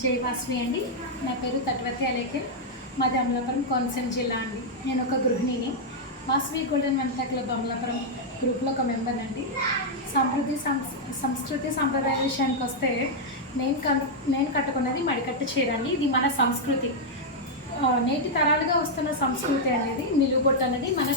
జై వాసవి అండి. నా పేరు తటవర్తి అలేఖర్. మాది అమలాపురం కోనసీమ జిల్లా అండి. నేను ఒక గృహిణిని. Vasavi golden welfare club Amalapuram గ్రూప్లో ఒక మెంబర్ అండి. సంస్కృతి సంప్రదాయ విషయానికి వస్తే నేను కట్టుకున్నది మడికట్టు చీర అండి. ఇది మన సంస్కృతి, నేటి తరాలుగా వస్తున్న సంస్కృతి అనేది. నిలువుబొట్టు అనేది మన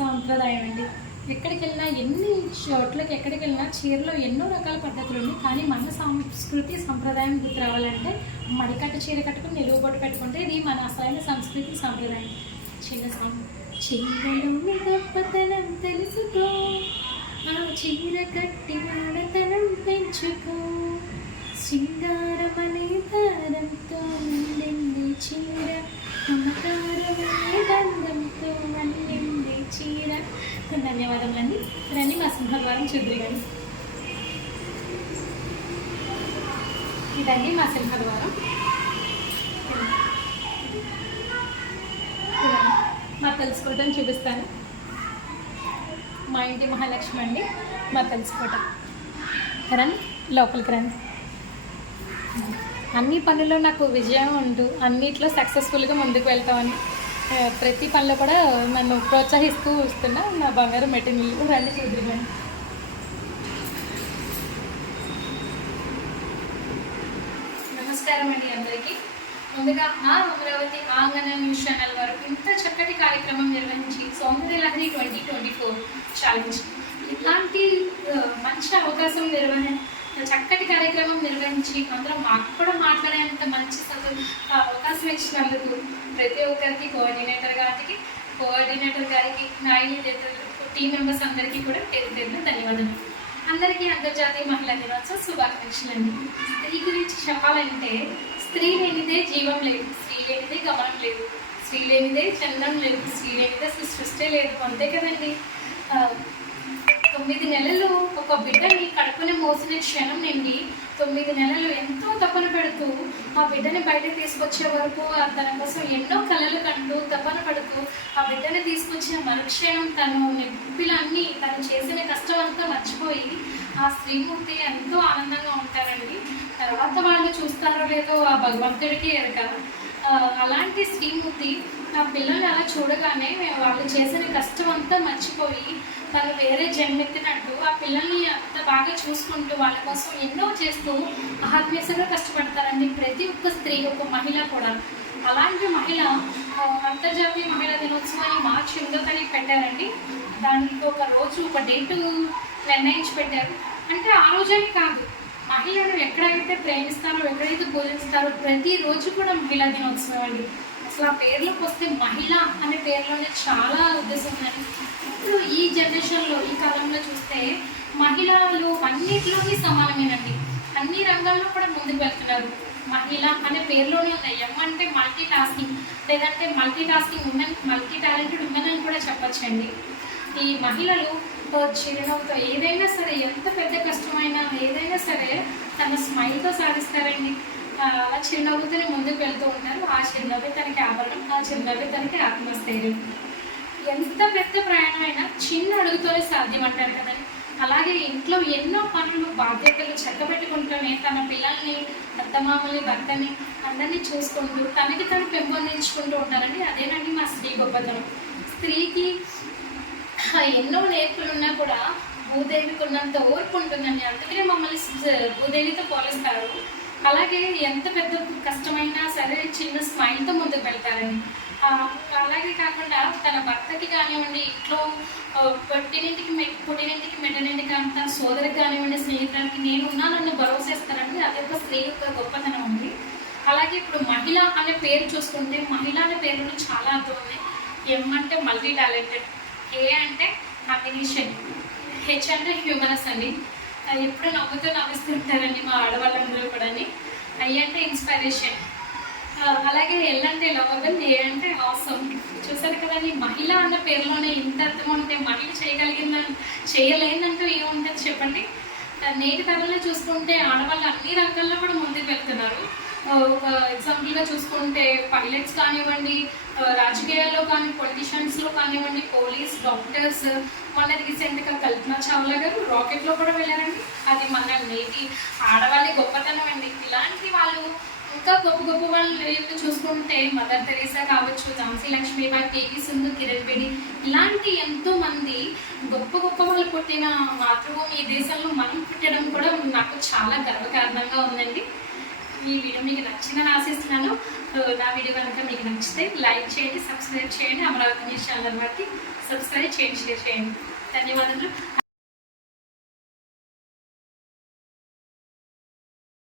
సంప్రదాయం అండి. ఎక్కడికి వెళ్ళినా, ఎన్ని చోట్లకి ఎక్కడికి వెళ్ళినా చీరలో ఎన్నో రకాల పద్ధతులు ఉన్నాయి. కానీ మన సంస్కృతి సంప్రదాయం గుర్తు రావాలంటే మడికట్టు చీర కట్టుకుని నిలువుబొట్టు పెట్టుకుంటే ఇది మన అసలైన సంస్కృతి సంప్రదాయం. చీరలో గొప్పతనం తెలుసుకో, ఆ చీర కట్టి ఆడతనం పెంచుకో, శృంగారమనే దారంతో నిండింది చీర, మమకారమనే దండంతో మళ్ళింది చీర. ధన్యవాదములండి. రండి మా సింహద్వారం చూద్దరు కానీ. ఇదండి మా సింహద్వారం. మా తెలుసుకోవటం చూపిస్తాను. మా ఇంటి మహాలక్ష్మి అండి మా తెలుసుకోవటం. రండి లోపలికి రండి. అన్ని పనుల్లో నాకు విజయం ఉంటూ అన్నిట్లో సక్సెస్ఫుల్గా ముందుకు వెళ్తామని ప్రతి పనిలో కూడా నన్ను ప్రోత్సహిస్తూ వస్తున్నా నా బంగారు మెటీరియల్. రండి చూద్దాం. నమస్కారం అండి అందరికీ. ముందుగా మా అమరావతి ఆంగన న్యూస్ ఛానల్ వారు ఇంత చక్కటి కార్యక్రమం నిర్వహించి సౌందర్య లహరి 2024 ఛాలెంజ్ ఇలాంటి మంచి అవకాశం చక్కటి కార్యక్రమం నిర్వహించి అందులో మాకు కూడా మాట్లాడేంత మంచి అవకాశం ఇచ్చినందుకు ప్రతి ఒక్కరికి కోఆర్డినేటర్ గారికి టీం మెంబర్స్ అందరికీ కూడా పేరు ధన్యవాదాలు. అందరికీ అంతర్జాతీయ మహిళా దినోత్సవ శుభాకాంక్షలు అండి. స్త్రీ గురించి చెప్పాలంటే స్త్రీ లేనిదే జీవం లేదు, స్త్రీ లేనిదే గమనం లేదు, స్త్రీ లేనిదే చందం లేదు, స్త్రీ లేనిదే సృష్టి లేదు. అంతే కదండి. 9 నెలలు ఒక బిడ్డని కడుపున మోసిన క్షణం నుండి 9 నెలలు ఎంతో తపన పెడుతూ ఆ బిడ్డని బయటకు తీసుకొచ్చే వరకు తన కోసం ఎన్నో కళలు కంటూ తపన పడుతూ ఆ బిడ్డని తీసుకొచ్చిన మరుక్షణం నొప్పిలన్నీ తను చేసిన కష్టం అంతా మర్చిపోయి ఆ స్త్రీమూర్తి ఎంతో ఆనందంగా ఉంటారండి. తర్వాత వాళ్ళు చూస్తారో లేదో ఆ భగవంతుడికి ఎరక. అలాంటి శ్రీమూర్తి ఆ పిల్లల్ని అలా చూడగానే వాళ్ళు చేసిన కష్టం అంతా మర్చిపోయి తను వేరే జన్మెత్తినట్టు ఆ పిల్లల్ని అంత బాగా చూసుకుంటూ వాళ్ళ కోసం ఎన్నో చేస్తూ ఆత్మీయంగా కష్టపడతారండి ప్రతి ఒక్క స్త్రీ, ఒక మహిళ కూడా. అలాంటి మహిళ అంతర్జాతీయ మహిళా దినోత్సవాన్ని మార్చి 8వ తారీఖు పెట్టారండి. దానికి ఒక రోజు ఒక డేటు నిర్ణయించి పెట్టారు. అంటే ఆ రోజని కాదు, మహిళను ఎక్కడైతే ప్రేమిస్తారో, ఎక్కడైతే పూజిస్తారో ప్రతిరోజు కూడా మహిళా దినోత్సవం అండి. అసలు ఆ పేర్లోకి వస్తే మహిళ అనే పేర్లోనే చాలా ఉద్దేశం ఉందండి. ఇప్పుడు ఈ జనరేషన్లో, ఈ కాలంలో చూస్తే మహిళలు అన్నిటిలోని సమానమేనండి. అన్ని రంగాల్లో కూడా ముందుకు వెళ్తున్నారు. మహిళ అనే పేరులోనే ఉన్నాయి. ఏమంటే మల్టీ టాస్కింగ్, లేదంటే మల్టీ టాలెంటెడ్ ఉమెన్ అని కూడా చెప్పచ్చండి. ఈ మహిళలు చిరునవ్వుతో ఏదైనా సరే, ఎంత పెద్ద కష్టమైనా ఏదైనా సరే తన స్మైల్తో సాధిస్తారండి. అలా చిరునవ్వుతోనే ముందుకు వెళ్తూ ఉంటారు. ఆ చిరునవ్వే తనకి ఆభరణం, ఆ చిరునవ్వే తనకి ఆత్మస్థైర్యం. ఎంత పెద్ద ప్రయాణమైనా చిన్న అడుగుతోనే సాధ్యం అంటారు కదండి. అలాగే ఇంట్లో ఎన్నో పనులు, బాధ్యతలు చక్కబెట్టుకుంటూనే తన పిల్లల్ని, అత్తమామల్ని, భర్తని అందరినీ చూసుకుంటూ తనకి తను పెంపొందించుకుంటూ ఉంటారండి. అదేనండి మా స్త్రీ గొప్పతనం. స్త్రీకి ఎన్నో నేర్పులున్నా కూడా భూదేవికి ఉన్నంత ఓర్పు ఉంటుందండి. అందుకనే మమ్మల్ని భూదేవితో పోలిస్తారు. అలాగే ఎంత పెద్ద కష్టమైనా సరే చిన్న స్మైల్తో ముందుకు వెళ్తారండి. అలాగే కాకుండా తన భర్తకి కానివ్వండి, ఇంట్లో పుట్టినింటికి మెట్టనింటికి తన సోదరికి కానివ్వండి, స్నేహితులకి నేను ఉన్నానన్న భరోసా ఇస్తారండి. అదే ఒక స్త్రీ యొక్క గొప్పతనం ఉంది. అలాగే ఇప్పుడు మహిళ అనే పేరు చూసుకుంటే మహిళ అనే పేరులో చాలా అర్థం ఉన్నాయి. ఎం అంటే మల్టీ టాలెంటెడ్, ఏ అంటే అమినేషన్, హెచ్ అంటే హ్యూమరస్ అండి. ఎప్పుడు నవ్విస్తుంటారండి మా ఆడవాళ్ళందరూ కూడా. ఐ అంటే ఇన్స్పిరేషన్, అలాగే ఎల్ అంటే లవబుల్, ఏ అంటే ఆసమ్. చూసారు కదండి, మహిళ అన్న పేరులోనే ఇంత అర్థం ఉంటే మహిళ చేయలేదంటూ ఏముంటుంది చెప్పండి. నేటి తరంలో చూసుకుంటే ఆడవాళ్ళు అన్ని రంగాల్లో కూడా ముందుకు వెళ్తున్నారు. ఒక ఎగ్జాంపుల్గా చూసుకుంటే పైలట్స్ కానివ్వండి, రాజకీయాల్లో కానీ, పొలిటీషియన్స్లో కానివ్వండి, పోలీస్, డాక్టర్స్, మొన్న రీసెంట్గా కల్పనా చావ్లా గారు రాకెట్లో కూడా వెళ్ళారండి. అది మన నేటి ఆడవాళ్ళ గొప్పతనం అండి. ఇలాంటి వాళ్ళు ఇంకా గొప్ప గొప్ప వాళ్ళు చూసుకుంటే మదర్ తెరీసా కావచ్చు, ఝాన్సీ లక్ష్మీబాయి, పివి సింధు, కిరణ్ బేడి, ఇలాంటి ఎంతో మంది గొప్ప గొప్ప వాళ్ళు పుట్టిన మాతృభూమి ఈ దేశంలో మనం పుట్టడం కూడా నాకు చాలా గర్వకారణంగా ఉందండి. ఈ వీడియో మీకు నచ్చిందని ఆశిస్తున్నాను. నా వీడియో కనుక మీకు నచ్చితే లైక్ చేయండి, సబ్స్క్రైబ్ చేయండి. అమరావతి న్యూస్ ఛానల్ బట్టి సబ్స్క్రైబ్ చేయండి, షేర్ చేయండి. ధన్యవాదాలు.